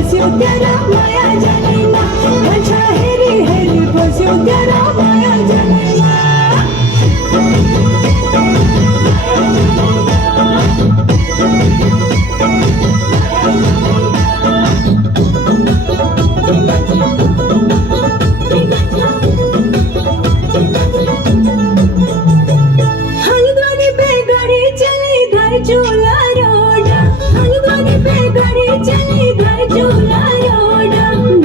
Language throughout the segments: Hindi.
फस्यो तेरा माया जालैमा कान्छा हेरी हेरी फस्यो तेरा माया जालैमा हल्द्वानी पे गाड़ी चली धारचूला रोड हल्द्वानी पे गाड़ी चली धारचूला रोड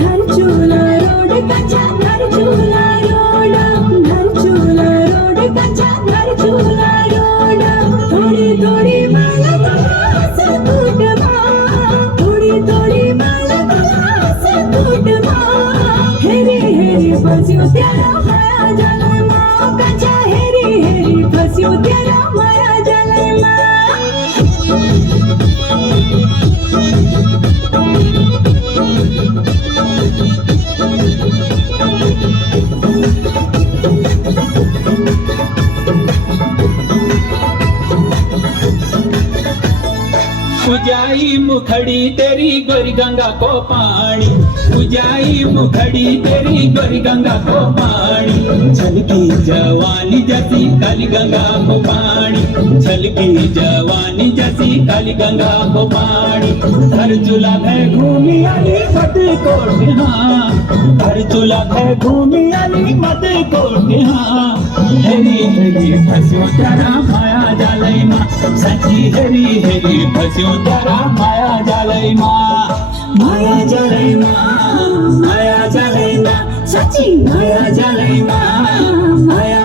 धारचूला रोड काचा धारचूला रोड धारचूला रोड काचा धारचूला रोड थोड़ी थोड़ी माला तलास टूटमा थोड़ी थोड़ी माला तलास टूटमा हेरी हेरी फस्यो तेरा माया जालैमा काचा हेरी हेरी फस्यो तेरा माया जालैमा उजाई मुखड़ी तेरी गोरी गंगा को पानी उजाई मुखड़ी तेरी गोरी गंगा को पानी छलकी जवानी जैसी काली गंगा को पानी छलकी जवानी जैसी काली गंगा को पानी हर चूल्हा है घूमी आली मत कोट हाँ हर चूल्हा है घूमी आली मत कोट हाँ हेरी हेरी फस्यो तेरा माया जालैमा सच्ची हेरी हेरी फस्यो तेरा माया जालैमा माया जालैमा माया जालैमा साँच्ची माया जालैमा माया